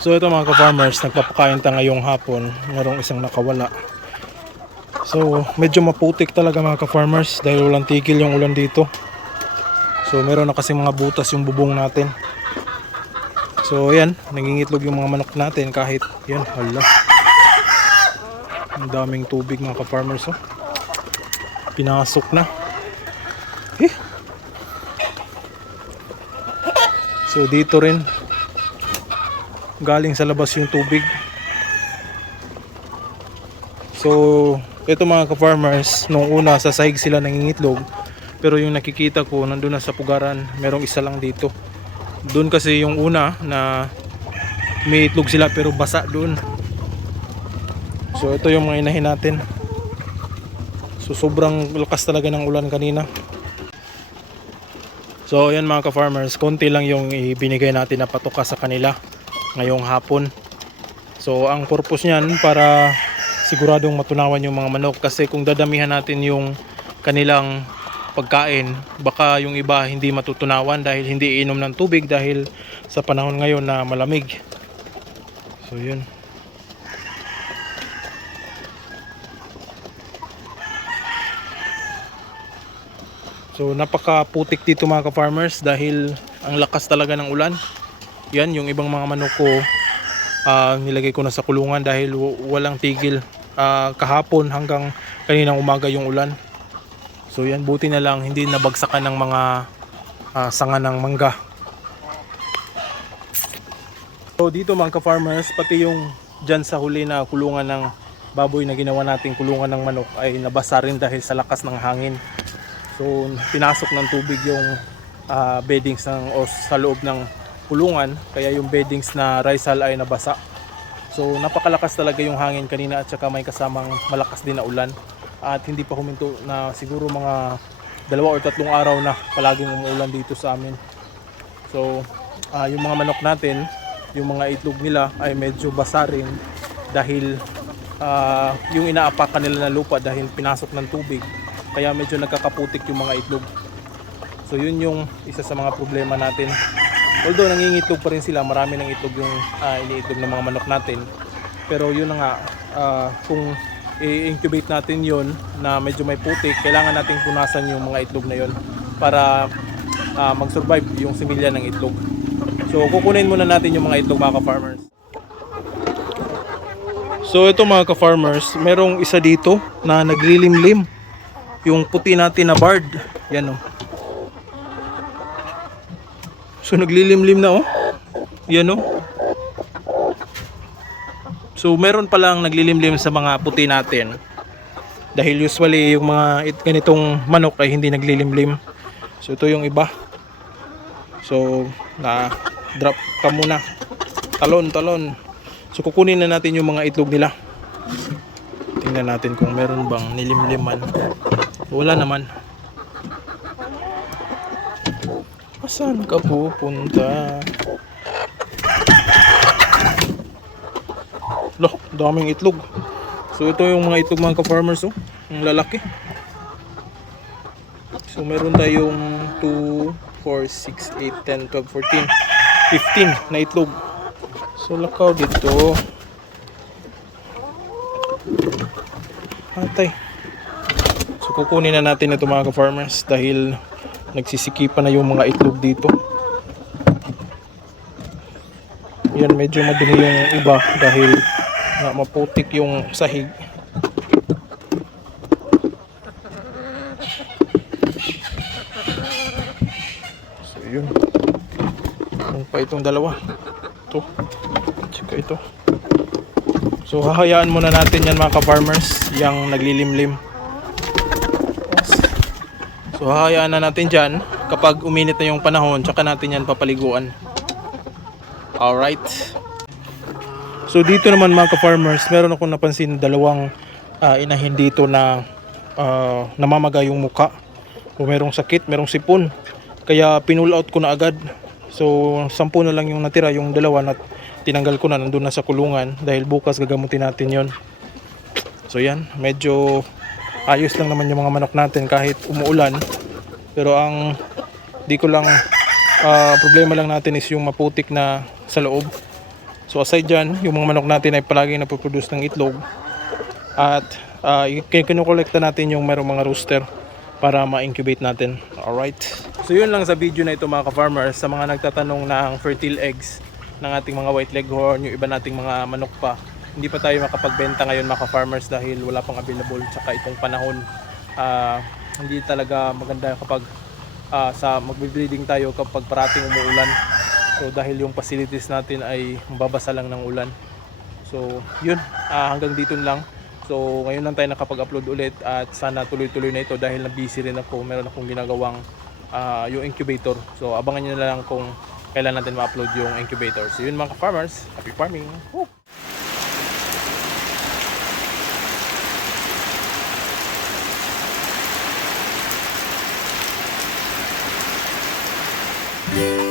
So ito mga ka-farmers, nagpapakain ta ngayong hapon. Merong isang nakawala. So medyo maputik talaga mga ka-farmers dahil walang tigil yung ulan dito. So meron na kasi mga butas yung bubong natin. So ayan, nangingitlog yung mga manok natin kahit yan, hala. Ang daming tubig mga ka-farmers oh. Pinasok na. Eh. So dito rin galing sa labas yung tubig. So, ito mga ka-farmers, nung una sa sahig sila nangingitlog, pero yung nakikita ko nandun na sa pugaran, merong isa lang dito. Doon kasi yung una na may itlog sila pero basa doon. So, ito yung mga inahin natin. So, sobrang lakas talaga ng ulan kanina. So, ayan mga ka-farmers, konti lang yung ibinigay natin na patuka sa kanila ngayong hapon. So ang purpose niyan para siguradong matunawan yung mga manok kasi kung dadamihan natin yung kanilang pagkain, baka yung iba hindi matutunawan dahil hindi inom ng tubig dahil sa panahon ngayon na malamig. So yun. So napakaputik dito mga ka-farmers dahil ang lakas talaga ng ulan. Yan yung ibang mga manok ko ah, nilagay ko na sa kulungan dahil walang tigil Ah, kahapon hanggang kaninang umaga yung ulan. So yan buti na lang hindi nabagsakan ng mga ah, sanga ng mangga. So dito mga ka-farmers pati yung dyan sa huli na kulungan ng baboy na ginawa nating kulungan ng manok ay nabasa rin dahil sa lakas ng hangin. So pinasok ng tubig yung ah, beddings ng o sa loob ng kulungan kaya yung beddings na risal ay nabasa. So napakalakas talaga yung hangin kanina at saka may kasamang malakas din na ulan at hindi pa huminto na siguro mga dalawa o tatlong araw na palaging umuulan dito sa amin. So ah, yung mga manok natin, yung mga itlog nila ay medyo basa rin dahil ah, yung inaapakan nila na lupa dahil pinasok ng tubig kaya medyo nagkakaputik yung mga itlog. So yun yung isa sa mga problema natin. Although nangingitlog pa rin sila, marami ng itlog yung ah, iniitlog ng mga manok natin. Pero yun na nga, ah, kung i-incubate natin yun na medyo may putik, kailangan nating punasan yung mga itlog na yun para ah, mag-survive yung similya ng itlog. So kukunin muna natin yung mga itlog mga ka-farmers. So ito mga ka-farmers, merong isa dito na naglilimlim. Yung puti natin na bird. Yan oh. So naglilimlim na oh. Yan oh. So meron pa lang naglilimlim sa mga puti natin. Dahil usually yung mga it, ganitong manok ay hindi naglilimlim. So ito yung iba. So na drop ka muna. Talon, talon. So kukunin na natin yung mga itlog nila. Tingnan natin kung meron bang nilimliman. Wala naman. Saan ka pupunta? Loh, daming itlog. So ito yung mga itlog mga ka-farmers oh. Ang lalaki. So meron tayong 2, 4, 6, 8, 10, 12, 14, 15 na itlog. So lakaw dito. Atay. So kukunin na natin ito mga ka-farmers dahil nagsisikipan na yung mga itlog dito. Yan medyo madumi yung iba dahil nga maputik yung sahig. So yun. Yung pa itong dalawa. Ito. Tsaka ito. So hahayaan muna natin yan mga ka-farmers. Yang naglilimlim. So hahayaan na natin dyan kapag uminit na yung panahon tsaka natin yan papaliguan. Alright. So dito naman mga ka-farmers, meron akong napansin na dalawang ah, inahin dito na ah, namamaga yung muka. O merong sakit, merong sipon. Kaya pinull out ko na agad. So sampu na lang yung natira, yung dalawa na tinanggal ko na nandun na sa kulungan dahil bukas gagamutin natin yon. So yan, medyo ayos lang naman yung mga manok natin kahit umuulan. Pero ang di ko lang ah, problema lang natin is yung maputik na sa loob. So aside dyan, yung mga manok natin ay palagi napoproduce ng itlog. At uh, kinukolekta natin yung merong mga rooster para ma-incubate natin. Alright. So yun lang sa video na ito mga ka-farmers. Sa mga nagtatanong ng fertile eggs ng ating mga white leghorn, yung iba nating mga manok pa. Hindi pa tayo makapagbenta ngayon mga ka-farmers dahil wala pang available. Tsaka itong panahon, ah, hindi talaga maganda kapag ah, sa magbe-breeding tayo kapag parating umuulan. So dahil yung facilities natin ay mababasa lang ng ulan. So yun, ah, hanggang dito lang. So ngayon lang tayo nakapag-upload ulit at sana tuloy-tuloy na ito dahil na busy rin ako. Meron akong ginagawang ah, yung incubator. So abangan nyo na lang kung kailan natin ma-upload yung incubator. So yun mga farmers, happy farming! Woo! Bye.